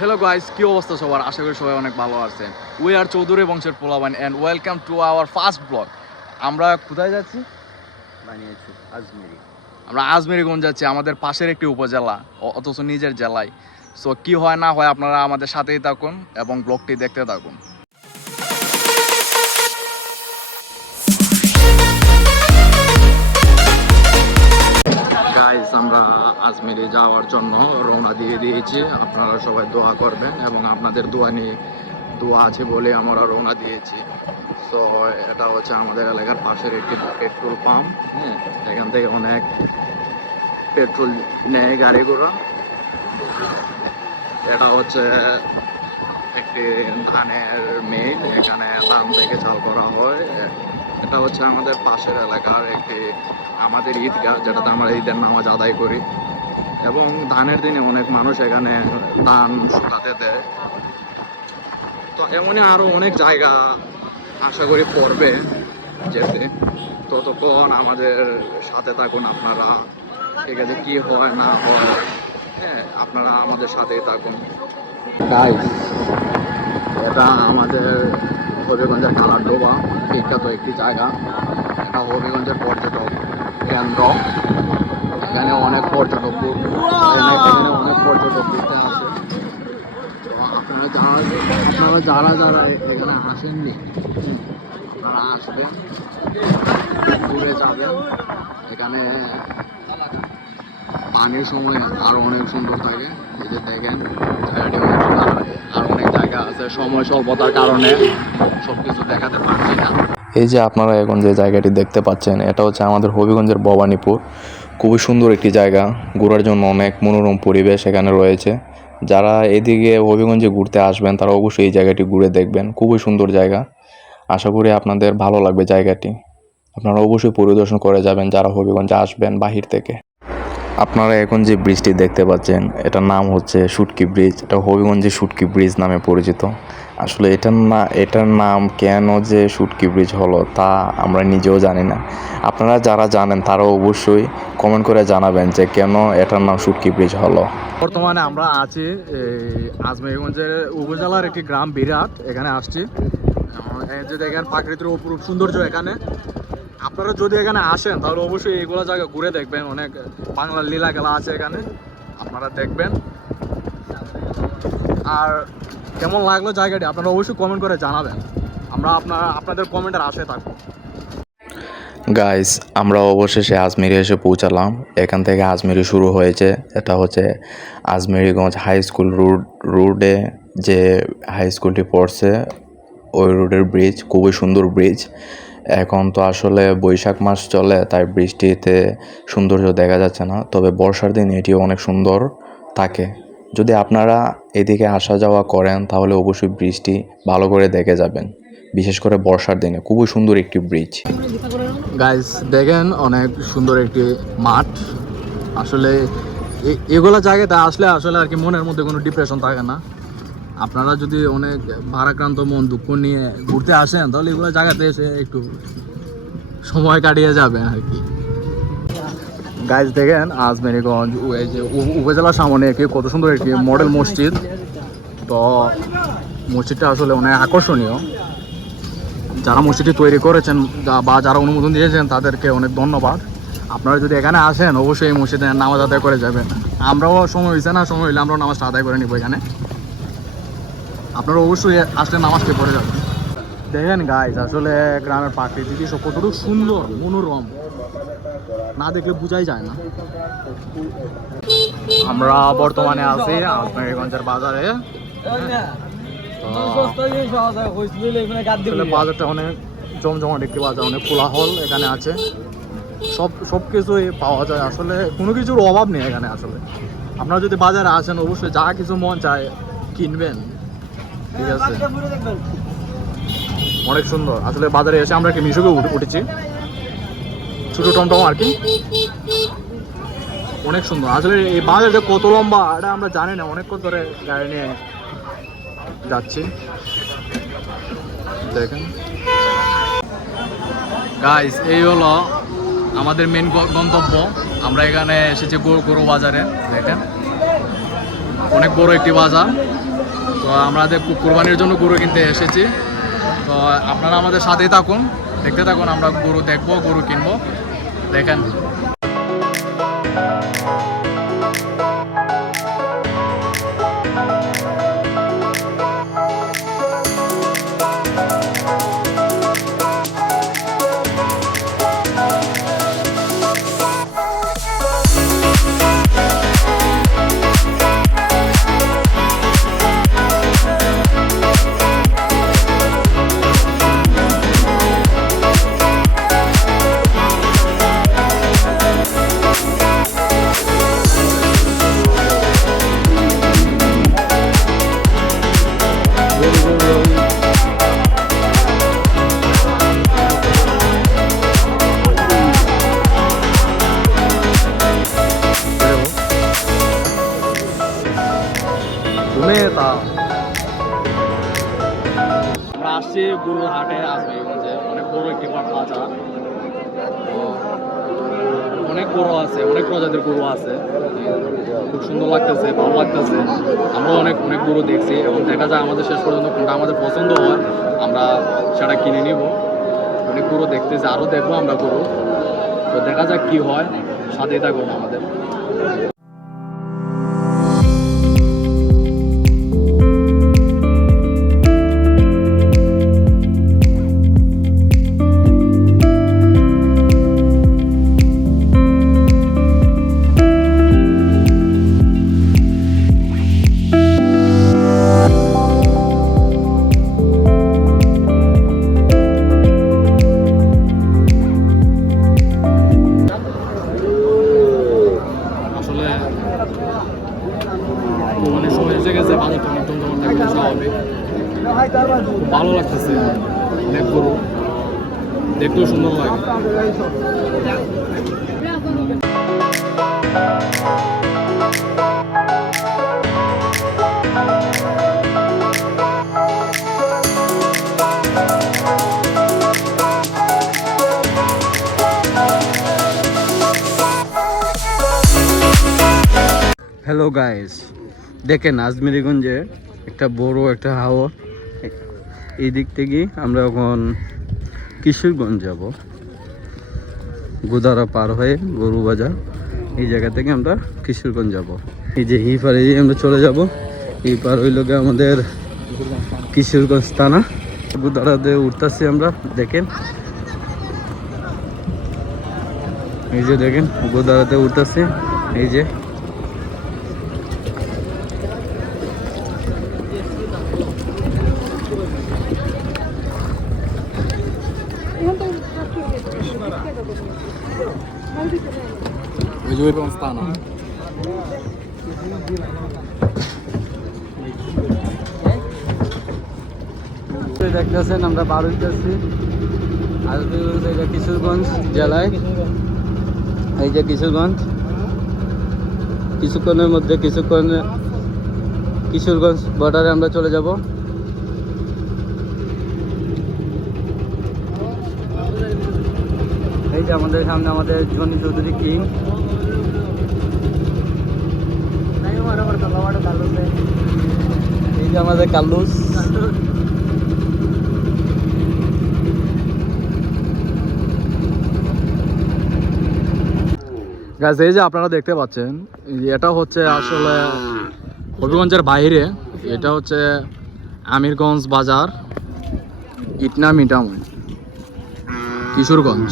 Hello guys, কি অবস্থা সবার? আশা করি সবাই অনেক ভালো আছেন। উই আর চৌধুরী বংশের পোলাবান and welcome to our first blog. আমরা কোথায় যাচ্ছি? বানিয়েছি আজমেরি। আমরা আজমেরিগঞ্জ যাচ্ছি, আমাদের পাশের একটি উপজেলা, অথচ নিজের জেলায়। সো কি হয় না হয় আপনারা আমাদের সাথেই থাকুন এবং ব্লগটি দেখতে থাকুন। গাইস, আমরা আজমেরি যাওয়ার জন্য রওনা দিয়ে দিয়েছি। আপনারা সবাই দোয়া করবেন এবং আপনাদের দোয়া আছে বলে আমরা রওনা দিয়েছি। সো এটা হচ্ছে আমাদের এলাকার পাশের একটি পেট্রোল পাম্প। হ্যাঁ, এখান থেকে অনেক পেট্রোল নেয় গাড়ি ঘোড়া। এটা হচ্ছে একটি ধানের মিল, এখানে ধান থেকে চাল করা হয়। এটা হচ্ছে আমাদের পাশের এলাকার আমাদের ঈদগাহ, যেটাতে আমরা ঈদের নামাজ আদায় করি। এবং ধানের দিনে অনেক মানুষ এখানে ধান শুকাতে দেয়। তো এমনই আরো অনেক জায়গা আশা করি পড়বে যেতে। ততক্ষণ আমাদের সাথে থাকুন আপনারা। ঠিক আছে, কি হয় না হয়, হ্যাঁ, আপনারা আমাদের সাথেই থাকুন। গাইস, এটা আমাদের হবিগঞ্জের কালারডোবা, বিখ্যাত একটি জায়গা। এটা হবিগঞ্জের পর্যটক কেন্দ্র। এখানে অনেক পর্যটক ঘুরতে আসে। তো আপনারা যারা এখানে আসেননি, আপনারা আসবেন, ঘুরে যাবেন। এখানে পানির সময় আরো অনেক সুন্দর থাকে। এই যে দেখেন, জায়গাটি অনেক সুন্দর। আর অনেক জায়গা আছে, সময় স্বল্পতার কারণে সবকিছু দেখাতে পারছি না। এই যে আপনারা এখন যে জায়গাটি দেখতে পাচ্ছেন, এটা হচ্ছে আমাদের হবিগঞ্জের ভবানীপুর। খুবই সুন্দর একটি জায়গা, ঘোরার জন্য অনেক মনোরম পরিবেশ এখানে রয়েছে। যারা এদিকে হবিগঞ্জে ঘুরতে আসবেন তারা অবশ্যই এই জায়গাটি ঘুরে দেখবেন। খুবই সুন্দর জায়গা, আশা করি আপনাদের ভালো লাগবে জায়গাটি। আপনারা অবশ্যই পরিদর্শন করে যাবেন যারা হবিগঞ্জে আসবেন বাহির থেকে। আপনারা এখন যে ব্রিজটি দেখতে পাচ্ছেন, এটার নাম হচ্ছে শুটকি ব্রিজ। এটা হবিগঞ্জে শুটকি ব্রিজ নামে পরিচিত। আসলে এটার নাম কেন যে শুটকি ব্রিজ হলো তা আমরা নিজেও জানি না। আপনারা যারা জানেন তারা অবশ্যই কমেন্ট করে জানাবেন যে কেন এটার নাম শুটকি ব্রিজ হলো। বর্তমানে আমরা আছি আজমেরগঞ্জের উপজেলার একটি গ্রাম বিরাট। এখানে আসছি, যে দেখেন প্রাকৃতিক অপরূপ সৌন্দর্য এখানে। আপনারা যদি এখানে আসেন তাহলে অবশ্যই এইগুলো জায়গা ঘুরে দেখবেন। অনেক বাংলার লীলা খেলা আছে এখানে, আপনারা দেখবেন। আর কেমন লাগলো জায়গাটি আপনারা অবশ্যই কমেন্ট করে জানাবেন। আমরা আপনাদের কমেন্টের আশায় থাকবো। গাইস, আমরা অবশেষে আজমেরি এসে পৌঁছালাম। এখান থেকে আজমেরি শুরু হয়েছে। এটা হচ্ছে আজমেরিগঞ্জ হাই স্কুল রোডে যে হাই স্কুলটি পড়ছে, ওই রোডের ব্রিজ। খুবই সুন্দর ব্রিজ। এখন তো আসলে বৈশাখ মাস চলে, তাই বৃষ্টিতে সৌন্দর্য দেখা যাচ্ছে না, তবে বর্ষার দিন এটি অনেক সুন্দর থাকে। যদি আপনারা এদিকে আসা যাওয়া করেন তাহলে অবশ্যই ব্রিজটি ভালো করে দেখে যাবেন, বিশেষ করে বর্ষার দিনে। খুবই সুন্দর একটি ব্রিজ। গাইস, দেখেন অনেক সুন্দর একটি মাঠ। আসলে এগুলো জায়গাতে আসলে আর কি মনের মধ্যে কোনো ডিপ্রেশন থাকে না। আপনারা যদি অনেক ভারাক্রান্ত মন দুঃখ নিয়ে ঘুরতে আসেন তাহলে এগুলো জায়গাতে এসে একটু সময় কাটিয়ে যাবেন আর কি। গাইজ, দেখেন আজমেরিগঞ্জ এই যে উপজেলার সামনে কত সুন্দর একটি মডেল মসজিদ। তো মসজিদটা আসলে অনেক আকর্ষণীয়। যারা মসজিদটি তৈরি করেছেন বা যারা অনুমোদন দিয়েছেন তাদেরকে অনেক ধন্যবাদ। আপনারা যদি এখানে আসেন অবশ্যই এই মসজিদে নামাজ আদায় করে যাবেন। আমরাও সময় হয়েছে না, সময় হইলে আমরাও নামাজটা আদায় করে নিব এখানে। আপনারা অবশ্যই আসলে নামাজটি পড়ে যাবেন। দেখেন গাইজ, আসলে গ্রামের প্রাকৃতিক দৃশ্য কতটুকু সুন্দর মনোরম, না দেখলে বোঝাই যায় না। আমরা বর্তমানে আছি আজমেরগঞ্জের বাজারে। বাজারটা অনেক জমজমাট একটি বাজার, অনেক কোলাহল এখানে আছে। সব কিছুই পাওয়া যায়, আসলে কোনো কিছুর অভাব নেই এখানে। আসলে আপনারা যদি বাজারে আসেন অবশ্যই যা কিছু মন চায় কিনবেন। ঠিক আছে, অনেক সুন্দর। আসলে বাজারে এসে আমরা একটি মিশুকে উঠেছি, ছোট টমটম আর কি। অনেক সুন্দর। আসলে এই বাজারটা কত লম্বা এটা আমরা জানি না, অনেক ধরে গাড়ি নিয়ে যাচ্ছি। দেখেন গাইস, এই হলো আমাদের মেন গন্তব্য। আমরা এখানে এসেছি গরু বাজারে। দেখেন অনেক বড় একটি বাজার। আমাদের কুরবানির জন্য গরু কিনতে এসেছি। তো আপনারা আমাদের সাথেই থাকুন, দেখতে থাকুন, আমরা গরু দেখবো, গরু কিনবো। দেখেন আমরা আসছি গরুর হাটে আজমিরগঞ্জে। অনেক বড় একটি বাজার, অনেক গরু আছে, অনেক প্রজাতির গরু আছে, খুব সুন্দর লাগতেছে, ভালো লাগতেছে। আমরা অনেক অনেক গরু দেখছি এবং দেখা যায় আমাদের শেষ পর্যন্ত কোনটা আমাদের পছন্দ হয় আমরা সেটা কিনে নিব। অনেক গরু দেখতেছি, আরও দেখবো আমরা গরু। তো দেখা যাক কি হয়, সাথেই থাকবো আমাদের। ভালো লাগতেছে, অনেক গরু দেখতেও সুন্দর লাগে। হ্যালো গাইস, দেখেন আজমিরগঞ্জে একটা বড় একটা হাওর। এই দিক থেকে আমরা এখন কিশোরগঞ্জ যাব, গোদারা পার হয়ে গরু বাজার, এই জায়গা থেকে আমরা কিশোরগঞ্জ যাব। এই যে এই পারে আমরা চলে যাব, এই পার হইল আমাদের কিশোরগঞ্জ থানা। গোদারাতে উঠতেছি আমরা, দেখেন এই যে দেখেন গোদারাতে উঠতেছি। এই যে দেখতেছেন আমরা পার হইতেছি আজমিরগঞ্জ, এটা কিশোরগঞ্জ জেলায়। এই যে কিশোরগঞ্জ, কিছুক্ষণের মধ্যে কিশোরগঞ্জ বর্ডারে আমরা চলে যাব। এই যে আমাদের সামনে আমাদের জনি চৌধুরী কিং। এই যে আমাদের কাল্লুস। গাইস, এই যে আপনারা দেখতে পাচ্ছেন, এটা হচ্ছে আসলে হবিগঞ্জের বাইরে। এটা হচ্ছে আমিরগঞ্জ বাজার, ইটনা মিটামই, কিশোরগঞ্জ।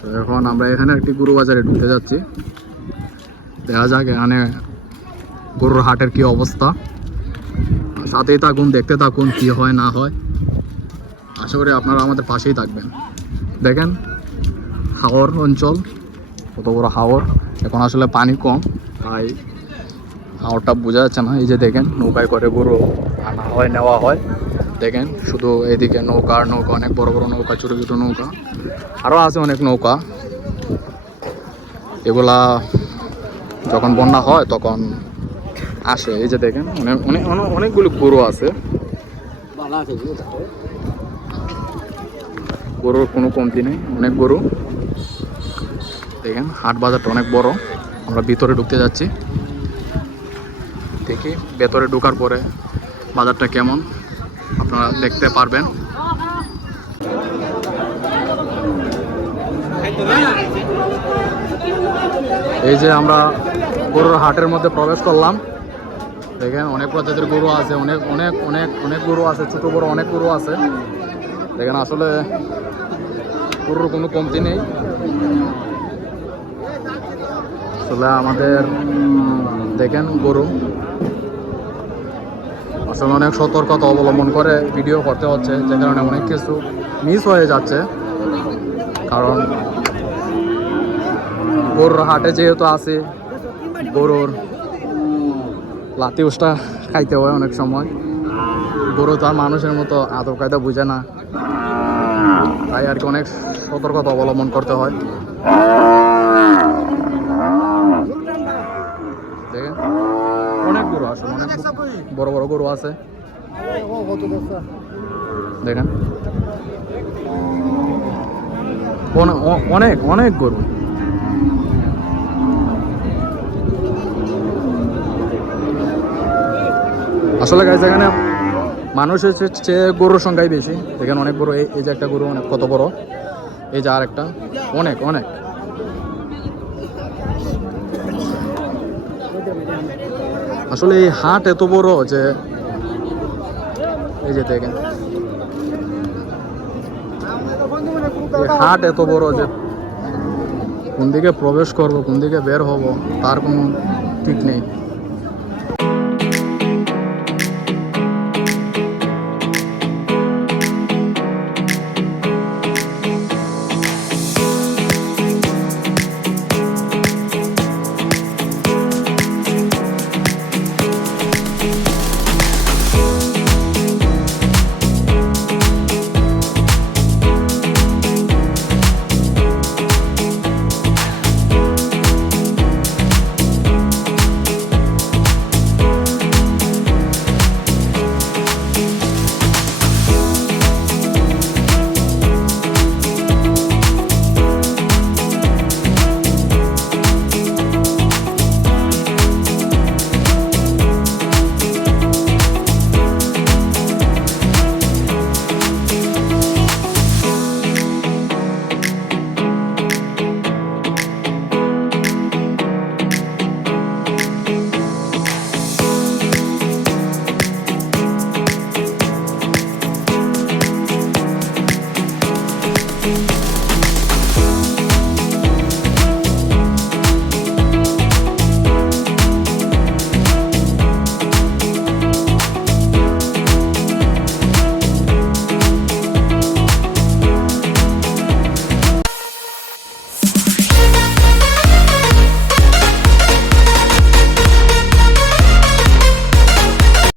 তো এখন আমরা এখানে একটি গরু বাজারে ঢুকতে যাচ্ছি। দেখা যাক এখানে গরুর হাটের কি অবস্থা। সাথেই থাকুন, দেখতে থাকুন কি হয় না হয়। আশা করি আপনারা আমাদের পাশেই থাকবেন। দেখেন হাওর অঞ্চল, কত বড় হাওর। এখন আসলে পানি কম, তাই হাওরটা বোঝা যাচ্ছে না। এই যে দেখেন নৌকায় করে গরু আনা হয়, নেওয়া হয়। দেখেন শুধু এদিকে নৌকা আর নৌকা, অনেক বড় বড় নৌকা, ছোটো ছোটো নৌকা, আরও আছে অনেক নৌকা। এগুলা যখন বন্যা হয় তখন আসে। এই যে দেখেন অনেকগুলো গরু আছে, গরুর কোনো কমতি নেই, অনেক গরু। দেখেন হাট বাজারটা অনেক বড়। আমরা ভিতরে ঢুকতে যাচ্ছি, দেখি ভেতরে ঢোকার পরে বাজারটা কেমন আপনারা দেখতে পারবেন। এই যে আমরা গরুর হাটের মধ্যে প্রবেশ করলাম, দেখেন অনেক প্রজাতির গরু আছে, অনেক অনেক অনেক অনেক গরু আছে, ছোট বড় অনেক গরু আছে। দেখেন আসলে গরুর কোনো কমতি নেই। আসলে আমাদের দেখেন গরু আসলে অনেক সতর্কতা অবলম্বন করে ভিডিও করতে হচ্ছে, যে কারণে অনেক কিছু মিস হয়ে যাচ্ছে। কারণ গরুর হাটে যেহেতু আছে, গরুর লাতি উষ্টা খাইতে হয় অনেক সময়। গরু তো আর মানুষের মতো আদব কায়দা বুঝে না, তাই আর কি অনেক সতর্কতা অবলম্বন করতে হয়। দেখেন অনেক গরু আছে, অনেক বড় বড় গরু আছে। দেখেন অনেক অনেক গরু। আসলে গাইস এখানে মানুষের চেয়ে গরুর সংখ্যাই বেশি। এখানে অনেক গরু, এই যে একটা গরু অনেক কত বড়, এই যে আর একটা অনেক অনেক। আসলে এই হাট এত বড় যে এই যে দেখেন এই হাট এত বড় যে কোন দিকে প্রবেশ করব কোন দিকে বের হব তার কোনো ঠিক নেই।